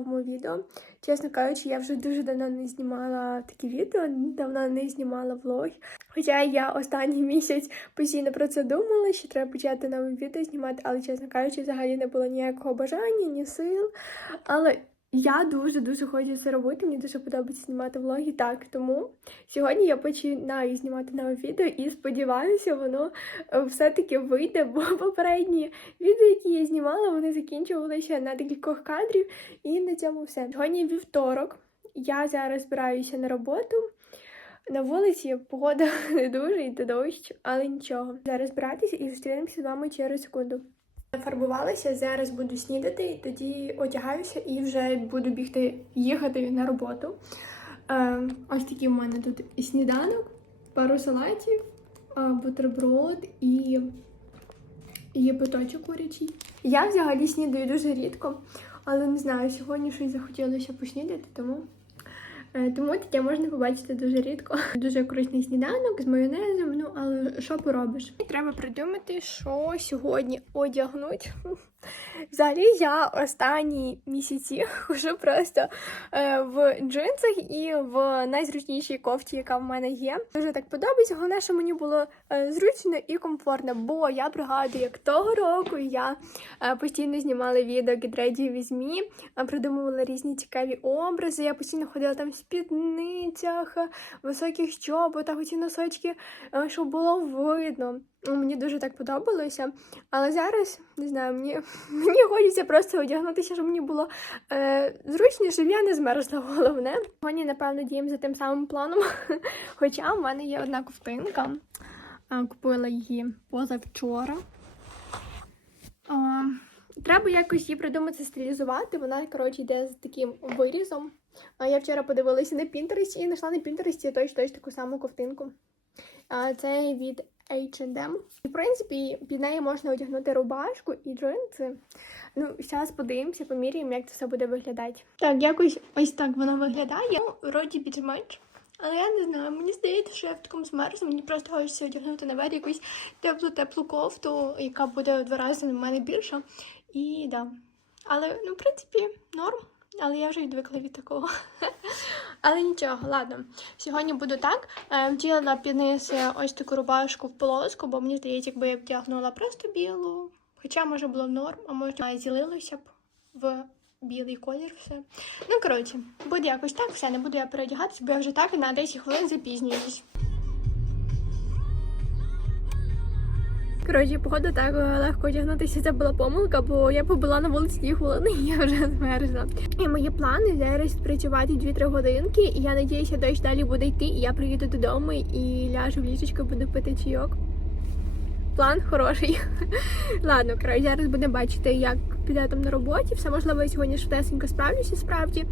Всім новому відео. Чесно кажучи, я вже дуже давно не знімала такі відео, давно не знімала влог. Хоча я останній місяць постійно про це думала, що треба почати нове відео знімати, але чесно кажучи, взагалі не було ніякого бажання, ні сил. Але я дуже-дуже хочу це робити. Мені дуже подобається знімати влоги. Так, тому сьогодні я починаю знімати нове відео і сподіваюся, воно е, все-таки вийде, бо попередні відео, які я знімала, вони закінчувалися на декількох кадрів, і на цьому все. Сьогодні вівторок. Я зараз збираюся на роботу. На вулиці погода не дуже йде дощ, але нічого. Зараз збиратися і зустрінемося з вами через секунду. Фарбувалася, зараз буду снідати, і тоді одягаюся і вже буду бігти їхати на роботу. Е, ось такий в мене тут і сніданок, пару салатів, е, бутерброд і є питочок курячий. Я взагалі снідаю дуже рідко, але не знаю, сьогодні щось захотілося поснідати, тому. Е, Тому таке можна побачити дуже рідко. Дуже корисний сніданок з майонезом, ну але що поробиш? Треба придумати, що сьогодні одягнуть. Взагалі я останні місяці хожу просто е, в джинсах і в найзручнішій кофті, яка в мене є. Дуже так подобається. Головне, що мені було е, зручно і комфортно, бо я пригадую, як того року я е, постійно знімала відео Me, е, придумувала різні цікаві образи. Я постійно ходила там в спідницях, високих чоботах, оці носочки, щоб було видно. Ну, Мені дуже так подобалося. Але зараз не знаю, мені, мені хочеться просто одягнутися, щоб мені було е, зручно, щоб я не змерзла головне. Сьогодні, напевно, діємо за тим самим планом. Хоча в мене є одна ковтинка. Е, Купила її позавчора. А, Треба якось її придумати стилізувати. Вона, коротше, йде з таким вирізом. Я вчора подивилася на Pinterest і знайшла на Pinterest точно таку саму ковтинку. Це від H&M. І, в принципі, під неї можна одягнути рубашку і джинси. Ну, зараз подивимося, поміряємо, як це все буде виглядати. Так, якось ось так воно виглядає. Ну, вроді більш-менш. Але я не знаю, мені здається, що я в такому змерзу. Мені просто хочеться одягнути наверх якусь теплу-теплу кофту, яка буде в два рази на мене більша. І да. Але, ну, в принципі, норм. Але я вже відвикла від такого. Але нічого, ладно. Сьогодні буду так. Е, Вділила під низ е, ось таку рубашку в полоску, бо мені здається, якби я вдягнула просто білу. Хоча може було норм, а може зілилося б в білий колір все. Ну, коротше, буде якось так, все, не буду я переодягатися, бо я вже так на 10 хвилин запізнююсь. Коротше, походу так легко одягнутися. Це була помилка, бо я побула на вулиці дві хвилини і я вже змерзла. І мої плани зараз працювати 2-3 годинки. І я надіюся, дощ далі буде йти, і я приїду додому і ляжу в ліжечко, буду пити чайок. План хороший. Ладно, коротше, зараз будемо бачити, як піде там на роботі. Все можливо, я сьогодні швидесенько справлюся, справді.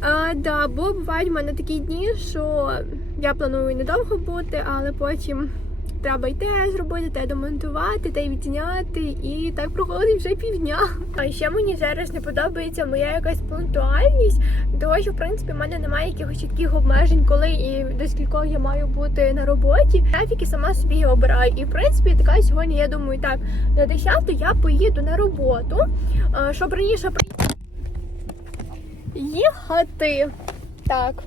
А, да, бо бувають в мене такі дні, що я планую недовго бути, але потім треба й те зробити, те домонтувати, те відзняти, і так проходить вже півдня. А ще мені зараз не подобається моя якась пунктуальність, тому що в принципі в мене немає якихось чітких обмежень, коли і до скількох я маю бути на роботі. Графіки сама собі обираю. І в принципі така сьогодні я думаю, так на 10 я поїду на роботу, щоб раніше при- їхати. Так.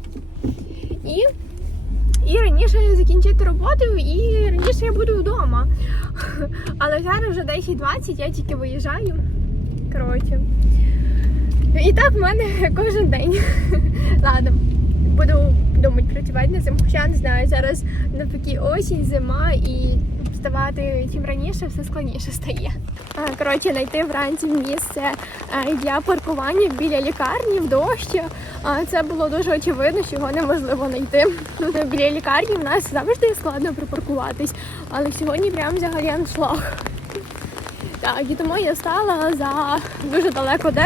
І і раніше закінчити роботу, і раніше я буду вдома. Але зараз вже 10.20, я тільки виїжджаю. Коротше. І так в мене кожен день. Ладно, буду думати працювати над цим, хоча не знаю, зараз навпаки осінь, зима і вставати чим раніше все складніше стає. Коротше, знайти вранці місце для паркування біля лікарні в дощ. А, Це було дуже очевидно, що його неможливо знайти. Ну, Біля лікарні в нас завжди складно припаркуватись, але сьогодні прям взагалі аншлаг. Так, і тому я стала за дуже далеко де.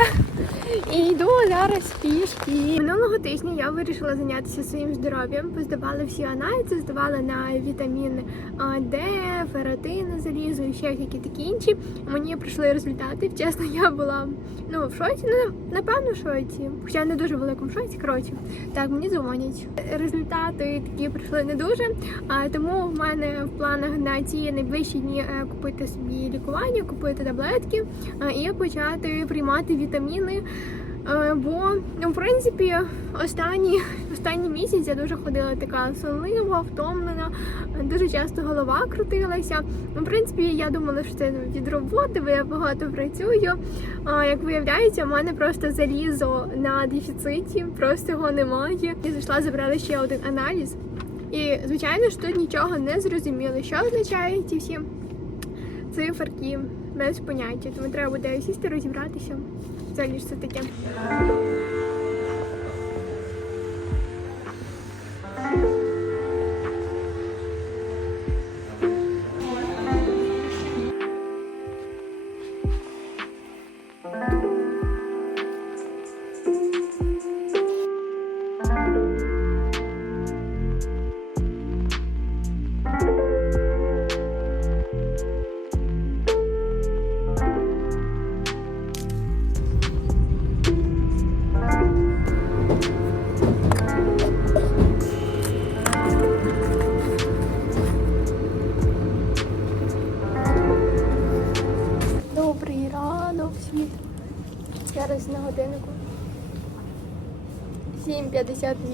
І йду зараз пішки. Минулого тижня я вирішила зайнятися своїм здоров'ям. Поздавала всі аналізи, здавала на вітаміни Д, феротин, залізо і ще які такі інші. Мені прийшли результати. Чесно, я була ну в шоці. Ну напевно в шоці. Хоча не дуже великому шоці. Коротше, так мені дзвонять. Результати такі прийшли не дуже. А тому в мене в планах на ці найближчі дні е, купити собі лікування, купити таблетки е, і почати приймати вітаміни. Е, Бо ну, в принципі останні останній місяць я дуже ходила така сонлива, втомлена, дуже часто голова крутилася. Ну, в принципі, я думала, що це від роботи, бо я багато працюю. Як виявляється, в мене просто залізо на дефіциті, просто його немає. Я зайшла, забрала ще один аналіз. І звичайно ж тут нічого не зрозуміло, що означають ці всі циферки без поняття. Тому треба буде сісти, розібратися. Взагалі ніж це таке.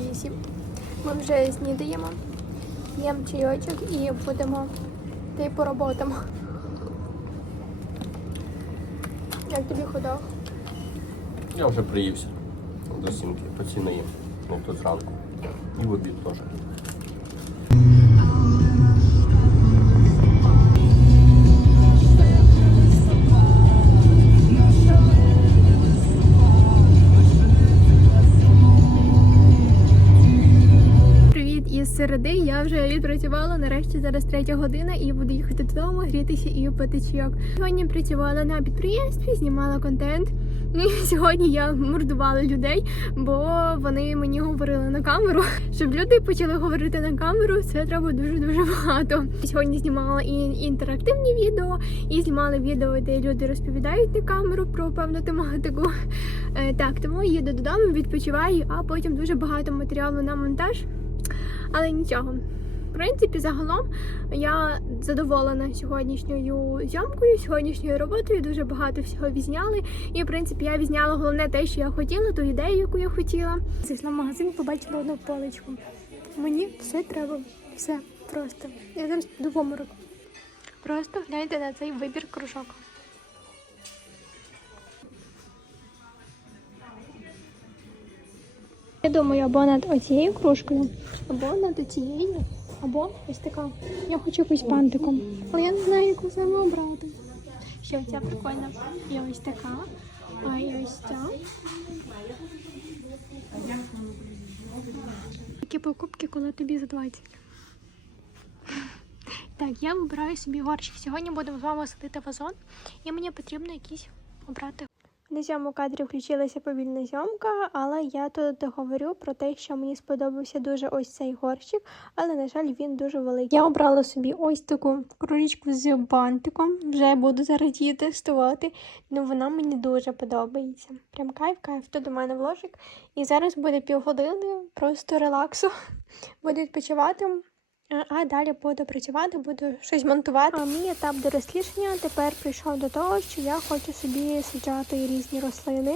7.58. Ми вже снідаємо, п'ємо чайочок і будемо йти по роботам. Як тобі ходок? Я вже приївся до сімки, постійно їм. Ну тут зранку. І в обід теж. Вже відпрацювала. Нарешті зараз третя година і буду їхати додому, грітися і пити чайок. Сьогодні працювала на підприємстві, знімала контент. І сьогодні я мордувала людей, бо вони мені говорили на камеру. Щоб люди почали говорити на камеру, це треба дуже дуже багато. Сьогодні знімала і інтерактивні відео, і знімала відео, де люди розповідають на камеру про певну тематику. Е, Так, тому їду додому, відпочиваю, а потім дуже багато матеріалу на монтаж. Але нічого. В принципі, загалом я задоволена сьогоднішньою зйомкою, сьогоднішньою роботою. Дуже багато всього відзняли. І в принципі я відзняла головне те, що я хотіла, ту ідею, яку я хотіла. Зайшла в магазин, побачила одну поличку. Мені все треба, все просто. Я зараз до поморок. Просто гляньте на цей вибір кружок. Я думаю, або над оцією кружкою, або над цією, або ось така. Я хочу якусь пантиком. Але я не знаю, яку саме обрати. Ще оця прикольна. І ось така. А і ось ця. Такі покупки, коли тобі за 20. Так, я вибираю собі горщик. Сьогодні будемо з вами садити вазон, і мені потрібно якийсь обрати. На цьому кадрі включилася повільна зйомка, але я тут говорю про те, що мені сподобався дуже ось цей горщик, але, на жаль, він дуже великий. Я обрала собі ось таку кружечку з бантиком. Вже буду зараз її тестувати. Ну вона мені дуже подобається. Прям кайф, кайф. Тут у мене вложик. І зараз буде півгодини просто релаксу. Буду відпочивати. А далі буду працювати, буду щось монтувати. А мій етап дорослішання тепер прийшов до того, що я хочу собі саджати різні рослини.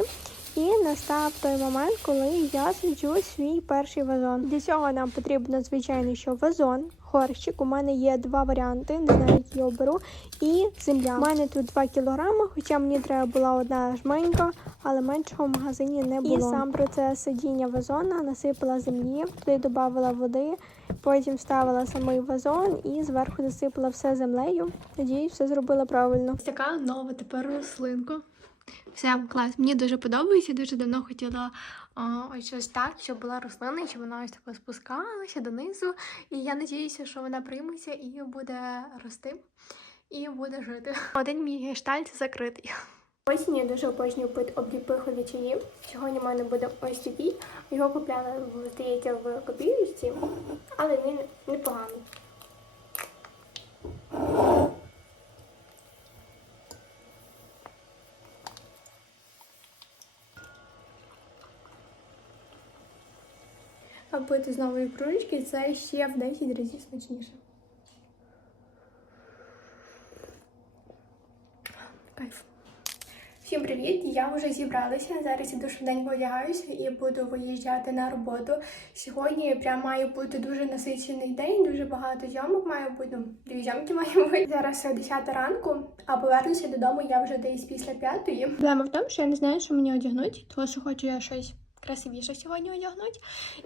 І настав той момент, коли я саджу свій перший вазон. Для цього нам потрібно, звичайно, що вазон, горщик. У мене є два варіанти, не знаю, які я оберу. І земля. У мене тут 2 кілограми, хоча мені треба була одна жменька, але меншого в магазині не було. І сам процес садіння вазона насипала землі, туди додавала води. Потім вставила самий вазон і зверху засипала все землею. Надіюсь, все зробила правильно. Ось така нова тепер рослинка. Все клас. Мені дуже подобається. Дуже давно хотіла а, ось щось так, щоб була рослина, і щоб вона ось так спускалася донизу. І я надіюся, що вона прийметься і буде рости, і буде жити. Один мій гештальт закритий. Осінь я дуже обожнюю пити обліпихові чаї. Сьогодні в мене буде ось такий. Його купляла, здається, в копійці, але він непоганий. А пити з нової кружечки це ще в 10 разів смачніше. Всім привіт! Я вже зібралася. Зараз іду швиденько одягаюся і буду виїжджати на роботу. Сьогодні прям має бути дуже насичений день, дуже багато зйомок має бути. Ну, дві зйомки має бути. Зараз 10 ранку, а повернуся додому я вже десь після п'ятої. Проблема в тому, що я не знаю, що мені одягнути, тому що хочу я щось красивіше сьогодні одягнути.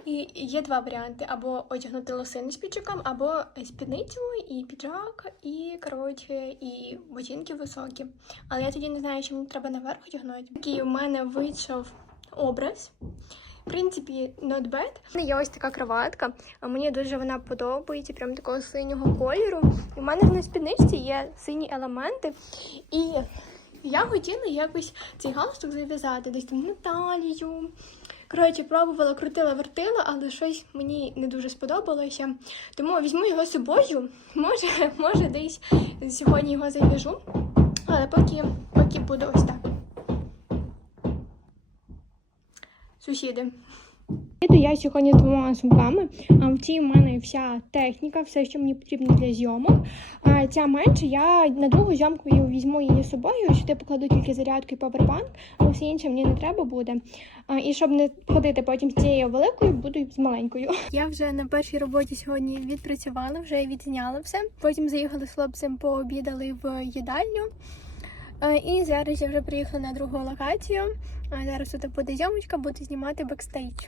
І є два варіанти: або одягнути лосини з піджаком, або спідницю і піджак, і коротше, і ботинки високі. Але я тоді не знаю, що мені треба наверх одягнути. Такий у мене вийшов образ. В принципі, not bad. Є ось така кроватка, а мені дуже вона подобається, прям такого синього кольору. І в мене на спідничці є сині елементи. І я хотіла якось цей галстук зав'язати десь там на талію. Коротше, пробувала, крутила, вертила, але щось мені не дуже сподобалося. Тому візьму його з собою. Може, може, десь сьогодні його зав'яжу. Але поки, поки буде ось так. Сусіди. Я сьогодні з двома сумками. А в цій в мене вся техніка, все, що мені потрібно для зйомок. А ця менше, я на другу зйомку візьму її з собою, сюди покладу тільки зарядку і павербанк, а все інше мені не треба буде. А, і щоб не ходити потім з цією великою, буду з маленькою. Я вже на першій роботі сьогодні відпрацювала, вже відзняла все. Потім заїхали з хлопцем, пообідали в їдальню. Е, І зараз я вже приїхала на другу локацію. Зараз тут буде зйомочка, буду знімати бекстейдж.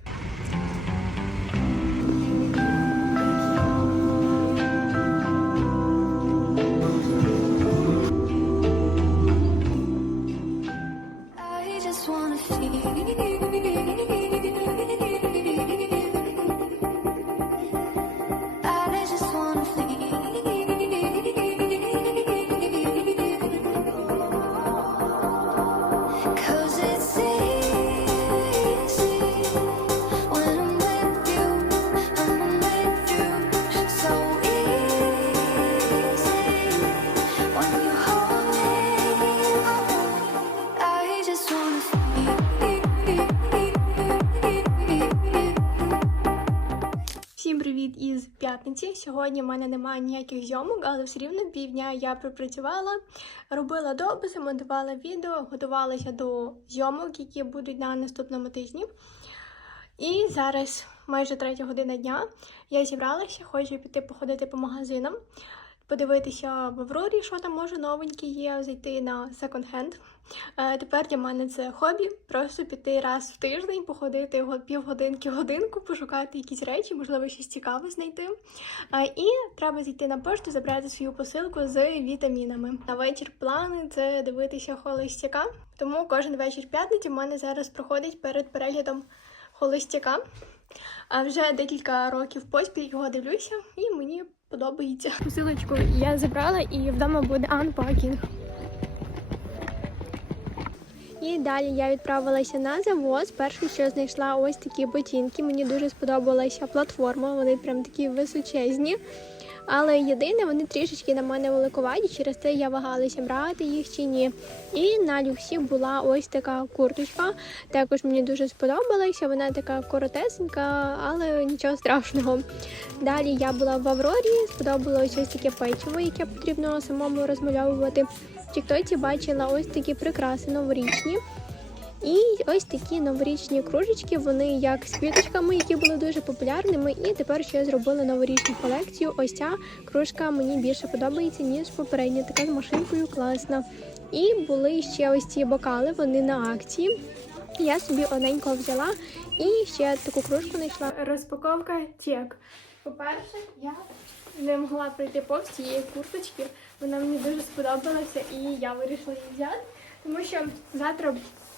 Сьогодні в мене немає ніяких зйомок, але все рівно півдня я пропрацювала, робила дописи, монтувала відео, готувалася до зйомок, які будуть на наступному тижні. І зараз майже третя година дня. Я зібралася, хочу піти походити по магазинам, подивитися в Аврорі, що там може новеньке є, зайти на секонд-хенд. Тепер для мене це хобі. Просто піти раз в тиждень, походити го- півгодинки, годинку, пошукати якісь речі, можливо, щось цікаве знайти. Е, І треба зайти на пошту, забрати свою посилку з вітамінами. На вечір плани це дивитися холостяка. Тому кожен вечір п'ятниці в мене зараз проходить перед переглядом холостяка. А вже декілька років поспіль його дивлюся, і мені подобається. Посилочку я забрала, і вдома буде анпакінг. І далі я відправилася на завоз. Перше, що знайшла ось такі ботинки. Мені дуже сподобалася платформа, вони прям такі височезні. Але єдине, вони трішечки на мене великоваті, через це я вагалася брати їх чи ні. І на люксі була ось така курточка. Також мені дуже сподобалася. Вона така коротесенька, але нічого страшного. Далі я була в Аврорі, сподобалось ось таке печиво, яке потрібно самому розмальовувати. В Тіктоці бачила ось такі прикраси новорічні. І ось такі новорічні кружечки, вони як з квіточками, які були дуже популярними. І тепер ще я зробила новорічну колекцію. Ось ця кружка мені більше подобається, ніж попередня. Така з машинкою класна. І були ще ось ці бокали, вони на акції. Я собі одненько взяла і ще таку кружку знайшла. Розпаковка чек. По-перше, я не могла пройти повз цієї курточки. Вона мені дуже сподобалася і я вирішила її взяти, тому що завтра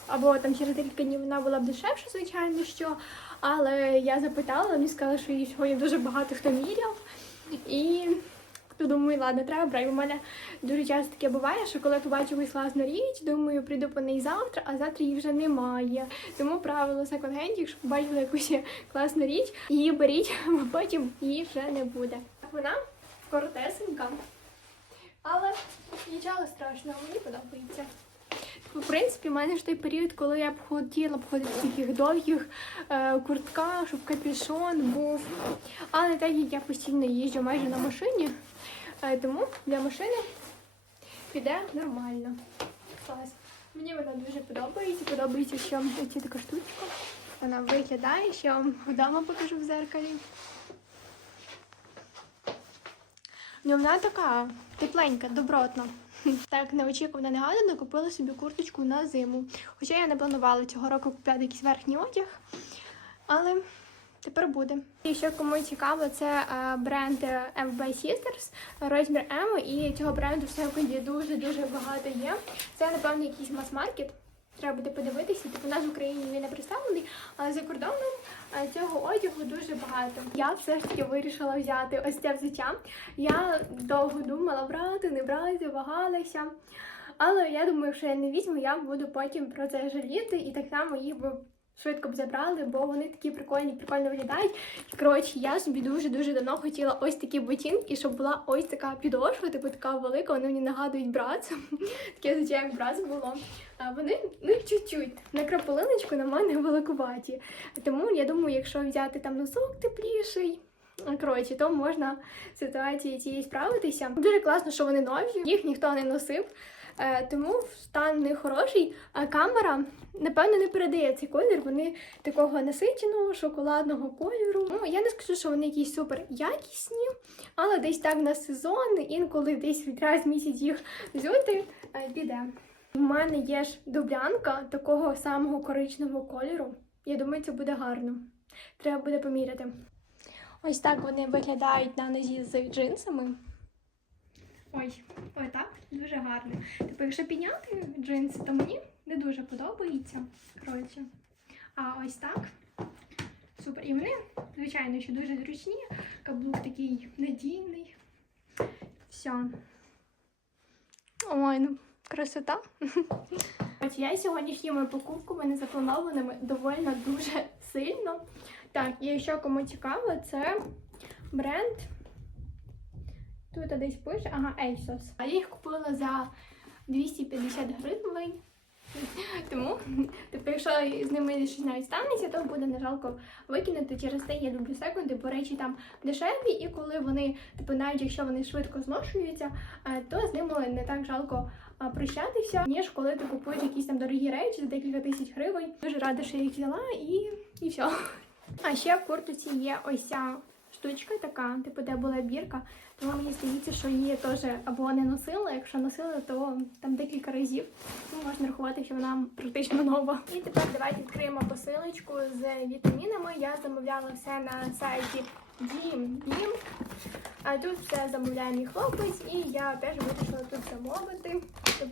або там через декілька днів вона була б дешевша, звичайно, що. Але я запитала, мені сказали, що її сьогодні дуже багато хто міряв. І То думаю, ладно, треба брати. У мене дуже часто таке буває, що коли побачу якусь класну річ, думаю, прийду по неї завтра, а завтра її вже немає. Тому правило секонд-хенді, якщо побачили якусь класну річ, її беріть, бо потім її вже не буде. Вона коротесенька, але нічого страшного, мені подобається. В принципі, в мене ж той період, коли я б хотіла б ходити в таких довгих е, куртках, щоб капюшон був. Але так як я постійно їжджу майже на машині, е, тому для машини піде нормально. Клас. Мені вона дуже подобається. Подобається, що ось така штучка. Вона виглядає, що я вам вдома покажу в зеркалі. Ну, вона така тепленька, добротна. Так, неочікувано негадано купила собі курточку на зиму. Хоча я не планувала цього року купляти якийсь верхній одяг, але тепер буде. І ще кому цікаво, це е, бренд MB FB Sisters, розмір M, і цього бренду в секунді дуже-дуже багато є. Це, напевно, якийсь мас-маркет. Треба буде подивитися. Типу, у нас в Україні він не представлений, але за кордоном е, цього одягу дуже багато. Я все ж таки вирішила взяти ось це взуття. Я довго думала брати, не брати, вагалася. Але я думаю, якщо я не візьму, я буду потім про це жаліти, і так само їх би швидко б забрали, бо вони такі прикольні, прикольно виглядають. Коротше, я собі дуже-дуже давно хотіла ось такі ботинки, щоб була ось така підошва, типу така велика, вони мені нагадують брац. Таке взуття, як брац було. А вони ну чуть-чуть на краполиночку на мене великуваті. Тому я думаю, якщо взяти там носок тепліший. Коротше, то можна ситуації цієї справитися. Дуже класно, що вони нові, їх ніхто не носив. Е, тому стан них хороший. А камера, напевно, не передає цей колір. Вони такого насиченого, шоколадного кольору. Ну, я не скажу, що вони якісь супер якісні, але десь так на сезон, інколи десь раз в місяць їх взяти, е, піде. У мене є ж дублянка такого самого коричневого кольору. Я думаю, це буде гарно. Треба буде поміряти. Ось так вони виглядають на нозі з джинсами. Ой, ой так, дуже гарно. Типу, якщо підняти джинси, то мені не дуже подобається. Коротше. А ось так. Супер. І вони, звичайно, що дуже зручні. Каблук такий надійний. Все. Ой, ну, красота. От я сьогоднішні мої покупки мене запланованими доволі дуже сильно. Так, і якщо кому цікаво, це бренд. Тут десь пише, ага, ASOS. А я їх купила за 250 гривень. Тому, типу, якщо з ними щось навіть станеться, то буде не жалко викинути. Через те я люблю секунди, бо речі там дешеві, і коли вони, типу, навіть якщо вони швидко зношуються, е, то з ними не так жалко прощатися, ніж коли ти купуєш якісь там дорогі речі за декілька тисяч гривень. Дуже рада, що я їх взяла і, і все. А ще в куртуці є ось ця штучка така, типу, де була бірка. Тому мені здається, що її теж або не носила. Якщо носила, то там декілька разів. Ну, можна рахувати, що вона практично нова. І тепер давайте відкриємо посилочку з вітамінами. Я замовляла все на сайті Дім Дім. А тут все замовляє мій хлопець, і я теж вирішила тут замовити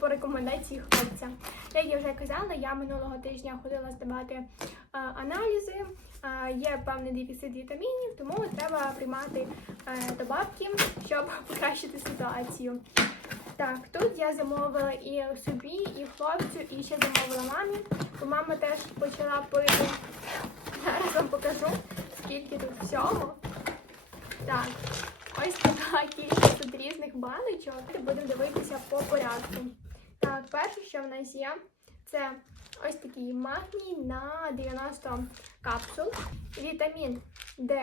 по рекомендації хлопця. Як я вже казала, я минулого тижня ходила здавати а, аналізи. А, є певний дефіцит вітамінів, тому треба приймати е, добавки, щоб покращити ситуацію. Так, тут я замовила і собі, і хлопцю, і ще замовила мамі, бо мама теж почала пити. Зараз вам покажу, скільки тут всього. Так, ось така кількість тут різних баночок. Будемо дивитися по порядку. Так, перше, що в нас є, це ось такий магній на 90 капсул, вітамін Д,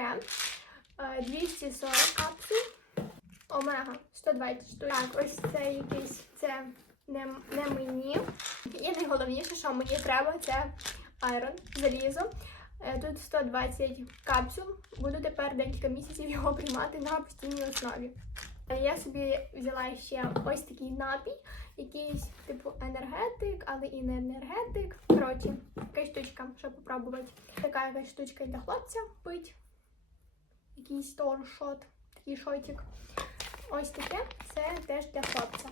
е, 240 капсул, омега 120 штук. Так, ось це якийсь це не, не мені. І найголовніше, що мені треба, це айрон, залізо. Е, Тут 120 капсул. Буду тепер декілька місяців його приймати на постійній основі. Е, Я собі взяла ще ось такий напій, якийсь типу енергетик, але і не енергетик. Коротше, така штучка, щоб попробувати. Така якась штучка і для хлопця пить. Якийсь торшот, такий шотик. Ось таке це теж для хлопця.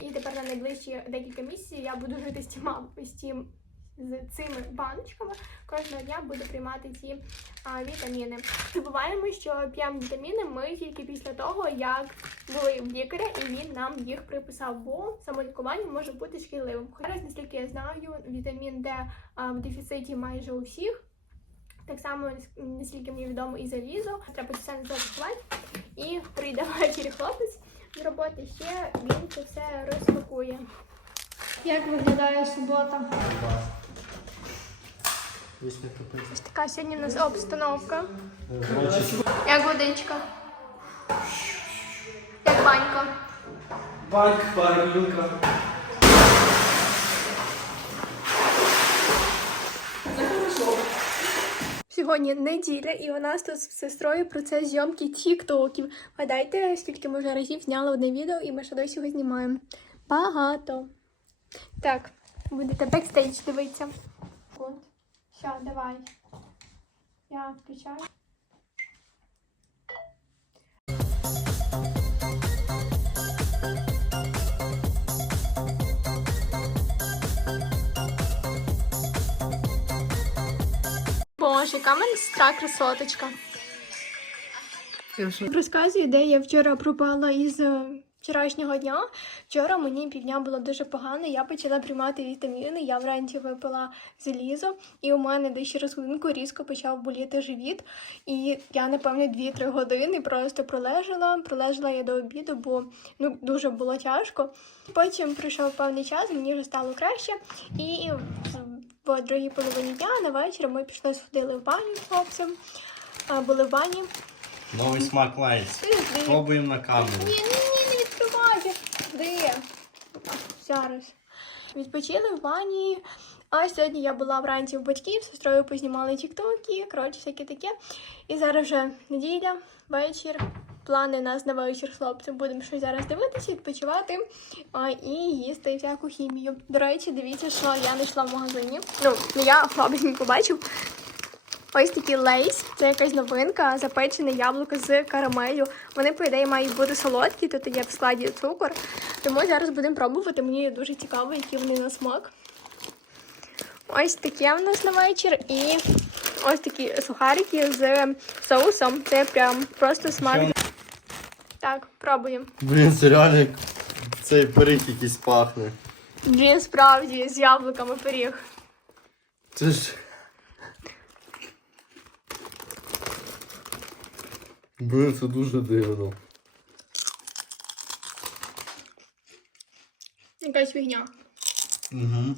І тепер на найближчі декілька місяців я буду жити з цим, з цим з цими баночками кожного дня буду приймати ці а, вітаміни. Забуваємо, що п'ємо вітаміни ми тільки після того, як були в лікаря, і він нам їх приписав, бо самолікування може бути шкідливим. Зараз, наскільки я знаю, вітамін Д а, в дефіциті майже у всіх. Так само, наскільки мені відомо, і залізо. Треба не забувати. І прийде ввечері хлопець з роботи ще він це все розпакує. Як виглядає субота? Ось така сьогодні у нас обстановка. Як водичка? Як банька? Банк, парилка. Сьогодні неділя, і у нас тут з сестрою процес зйомки тіктоків. Гадайте, скільки ми вже разів зняли одне відео, і ми ще досі його знімаємо. Багато. Так, будете бекстейдж дивитися. Все, давай. Я включаю. Боже, яка в мене сестра красоточка. Розказую, де я вчора пропала із е, вчорашнього дня. Вчора мені півдня було дуже погано. Я почала приймати вітаміни. Я вранці випила залізо, і у мене десь через годинку різко почав боліти живіт. І я, напевне, 2-3 години просто пролежала. Пролежала я до обіду, бо ну дуже було тяжко. Потім пройшов певний час, мені вже стало краще. І в другій половині дня на вечір ми пішли сходили в баню з хлопцем. а, Були в бані. Новий смак лайс. Пробуємо на камеру. Ні, ні, ні. Де? Зараз. Відпочили в бані. А сьогодні я була вранці у батьків, з сестрою познімали тіктоки, коротше, всяке таке. І зараз вже неділя, вечір. Плани нас на вечір з хлопцем. Будемо щось зараз дивитися, відпочивати а, і їсти всяку хімію. До речі, дивіться, що я знайшла в магазині. Ну, я, хлопець мій побачив. Ось такі лейс, це якась новинка, запечене яблуко з карамелью. Вони, по ідеї, мають бути солодкі, тут є в складі цукор. Тому зараз будемо пробувати. Мені дуже цікаво, які вони на смак. Ось таке в нас на вечір. І ось такі сухарики з соусом. Це прям просто смак. Так, пробуємо. Блін, це реально цей пиріг якийсь пахне. Він справді з яблуками пиріг. Це ж. Блін, це дуже дивно. Якась фігня. Угу.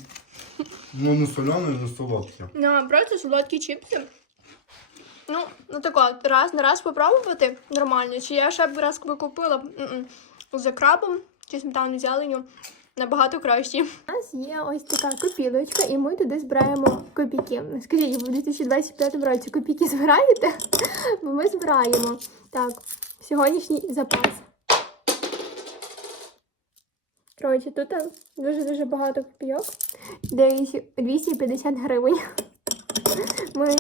Ну, не соляне, не солодке. Ну, просто солодкі чіпси. Ну, ну тако, раз на раз попробувати нормально. Чи я ще б раз би купила м-м, з крабом чи сметану зеленю набагато кращі. У нас є ось така копілочка, і ми туди збираємо копійки. Скажіть, ви в 2025 році копійки збираєте? Бо ми збираємо. Так, сьогоднішній запас. Коротше, тут дуже-дуже багато копійок. Десь 250 гривень. Ми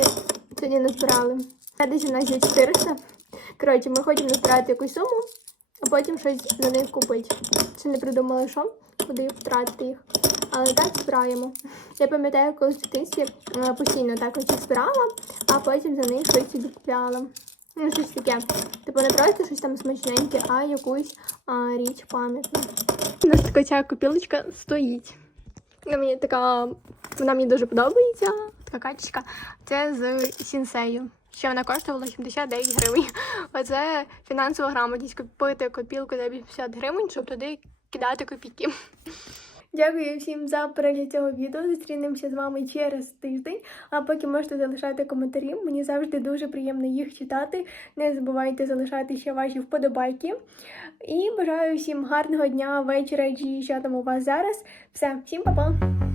сьогодні назбирали. А десь у нас є 400. Коротше, ми хочемо назбирати якусь суму, а потім щось за них купити. Ще не придумали, що, куди втратити їх. Але так збираємо. Я пам'ятаю, коли в дитинстві е, постійно так ось збирала, а потім за них щось собі купляла. Ну, щось таке. Типу не просто щось там смачненьке, а якусь а, річ пам'ятну. У нас така ця копілочка стоїть. Вона мені така, вона мені дуже подобається. Така качечка. Це з сінсею. Ще вона коштувала 79 гривень. Оце фінансова грамотність. Купити копілку за 50 гривень, щоб туди кидати копійки. Дякую всім за перегляд цього відео. Зустрінемося з вами через тиждень. А поки можете залишати коментарі. Мені завжди дуже приємно їх читати. Не забувайте залишати ще ваші вподобайки. І бажаю всім гарного дня, вечора чи що там у вас зараз. Все, всім па-па!